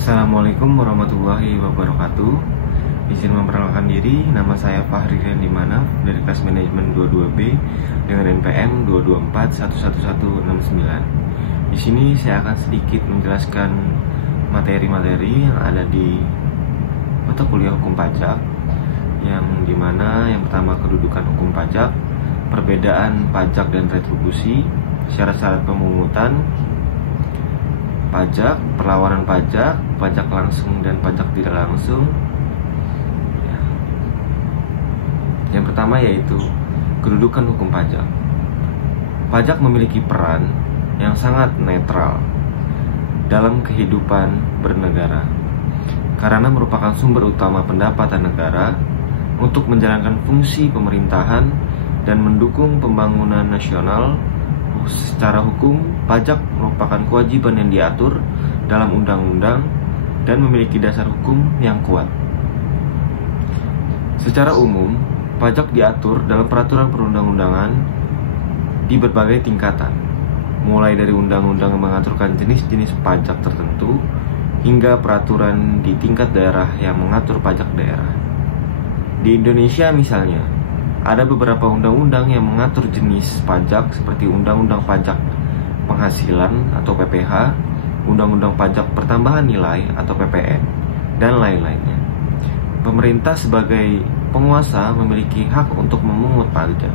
Assalamualaikum warahmatullahi wabarakatuh. Izin memperkenalkan diri, nama saya Fahri Randimana dari kelas manajemen 22B dengan NPM 224111169. Di sini saya akan sedikit menjelaskan materi-materi yang ada di mata kuliah hukum pajak, yang dimana yang pertama kedudukan hukum pajak, perbedaan pajak dan retribusi, syarat-syarat pemungutan pajak, perlawanan pajak, pajak langsung dan pajak tidak langsung. Yang pertama yaitu kedudukan hukum pajak. Pajak memiliki peran yang sangat netral dalam kehidupan bernegara karena merupakan sumber utama pendapatan negara untuk menjalankan fungsi pemerintahan dan mendukung pembangunan nasional. Secara hukum, pajak merupakan kewajiban yang diatur dalam undang-undang dan memiliki dasar hukum yang kuat. Secara umum, pajak diatur dalam peraturan perundang-undangan di berbagai tingkatan, mulai dari undang-undang yang mengaturkan jenis-jenis pajak tertentu hingga peraturan di tingkat daerah yang mengatur pajak daerah. Di Indonesia misalnya, ada beberapa undang-undang yang mengatur jenis pajak seperti Undang-Undang Pajak Penghasilan atau PPH, Undang-Undang Pajak Pertambahan Nilai atau PPN, dan lain-lainnya. Pemerintah sebagai penguasa memiliki hak untuk memungut pajak,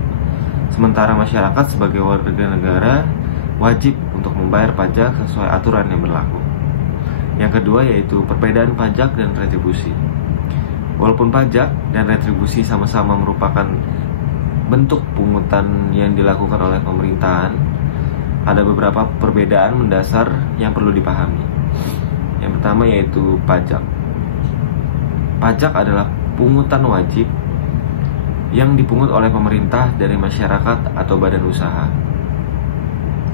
sementara masyarakat sebagai warga negara wajib untuk membayar pajak sesuai aturan yang berlaku. Yang kedua yaitu perbedaan pajak dan retribusi. Walaupun pajak dan retribusi sama-sama merupakan bentuk pungutan yang dilakukan oleh pemerintahan, ada beberapa perbedaan mendasar yang perlu dipahami. Yang pertama yaitu pajak. Pajak adalah pungutan wajib yang dipungut oleh pemerintah dari masyarakat atau badan usaha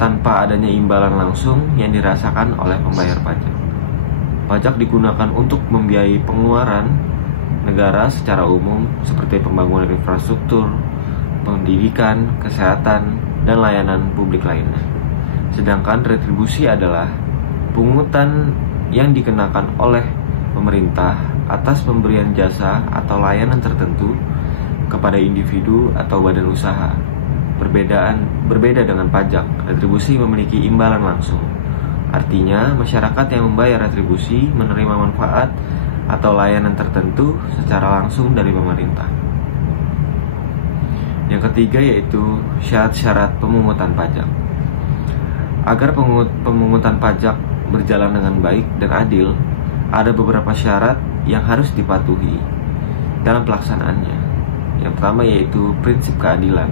tanpa adanya imbalan langsung yang dirasakan oleh pembayar pajak. Pajak digunakan untuk membiayai pengeluaran negara secara umum seperti pembangunan infrastruktur, pendidikan, kesehatan, dan layanan publik lainnya. Sedangkan retribusi adalah pungutan yang dikenakan oleh pemerintah atas pemberian jasa atau layanan tertentu kepada individu atau badan usaha. Berbeda dengan pajak, retribusi memiliki imbalan langsung. Artinya, masyarakat yang membayar retribusi menerima manfaat atau layanan tertentu secara langsung dari pemerintah. Yang ketiga yaitu syarat-syarat pemungutan pajak. Agar pemungutan pajak berjalan dengan baik dan adil, ada beberapa syarat yang harus dipatuhi dalam pelaksanaannya. Yang pertama yaitu prinsip keadilan.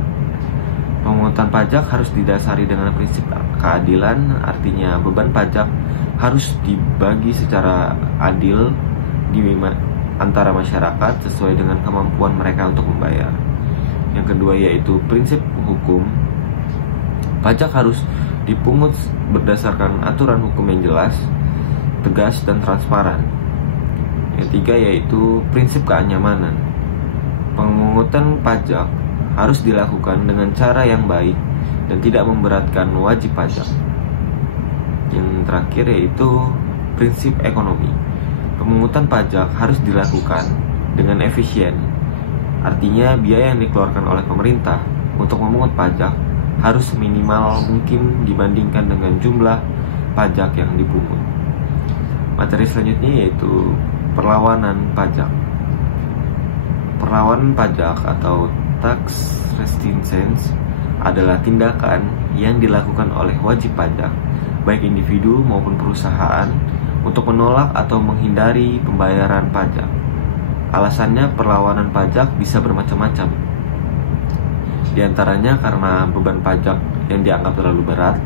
Pemungutan pajak harus didasari dengan prinsip keadilan, artinya beban pajak harus dibagi secara adil di antara masyarakat sesuai dengan kemampuan mereka untuk membayar. Yang kedua yaitu prinsip hukum. Pajak harus dipungut berdasarkan aturan hukum yang jelas, tegas, dan transparan. Yang ketiga yaitu prinsip keanyamanan. Pemungutan pajak harus dilakukan dengan cara yang baik dan tidak memberatkan wajib pajak. Yang terakhir yaitu prinsip ekonomi. Pemungutan pajak harus dilakukan dengan efisien. Artinya biaya yang dikeluarkan oleh pemerintah untuk memungut pajak harus seminimal mungkin dibandingkan dengan jumlah pajak yang dipungut. Materi selanjutnya yaitu perlawanan pajak. Perlawanan pajak atau tax resistance adalah tindakan yang dilakukan oleh wajib pajak, baik individu maupun perusahaan, untuk menolak atau menghindari pembayaran pajak. Alasannya perlawanan pajak bisa bermacam-macam. Di antaranya karena beban pajak yang dianggap terlalu berat,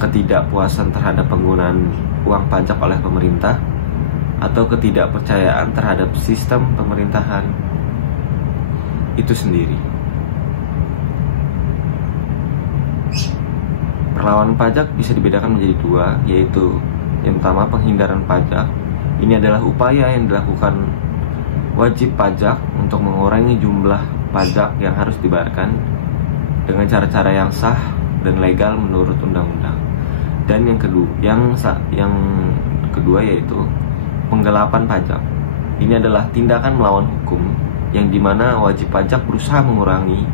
ketidakpuasan terhadap penggunaan uang pajak oleh pemerintah, atau ketidakpercayaan terhadap sistem pemerintahan itu sendiri. Perlawanan pajak bisa dibedakan menjadi dua, yaitu yang pertama penghindaran pajak. Ini adalah upaya yang dilakukan wajib pajak untuk mengurangi jumlah pajak yang harus dibayarkan dengan cara-cara yang sah dan legal menurut undang-undang. Dan yang kedua, yang kedua yaitu penggelapan pajak. Ini adalah tindakan melawan hukum yang dimana wajib pajak berusaha mengurangi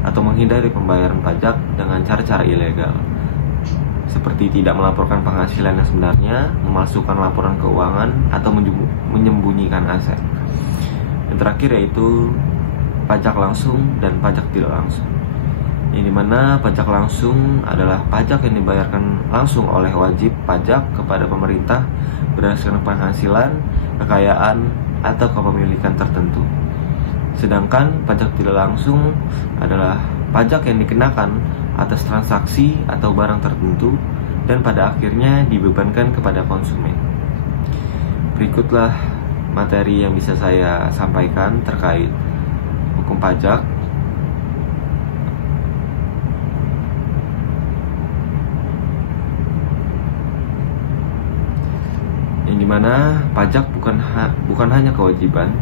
atau menghindari pembayaran pajak dengan cara-cara ilegal, seperti tidak melaporkan penghasilan yang sebenarnya, memalsukan laporan keuangan, atau menyembunyikan aset. Yang terakhir yaitu pajak langsung dan pajak tidak langsung, yang dimana pajak langsung adalah pajak yang dibayarkan langsung oleh wajib pajak kepada pemerintah berdasarkan penghasilan, kekayaan, atau kepemilikan tertentu. Sedangkan pajak tidak langsung adalah pajak yang dikenakan atas transaksi atau barang tertentu dan pada akhirnya dibebankan kepada konsumen. Berikutlah materi yang bisa saya sampaikan terkait hukum pajak. Yang dimana pajak bukan hanya kewajiban,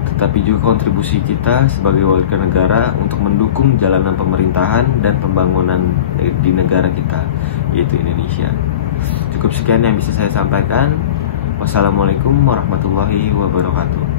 tetapi juga kontribusi kita sebagai warga negara untuk mendukung jalanan pemerintahan dan pembangunan di negara kita, yaitu Indonesia. Cukup sekian yang bisa saya sampaikan. Wassalamualaikum warahmatullahi wabarakatuh.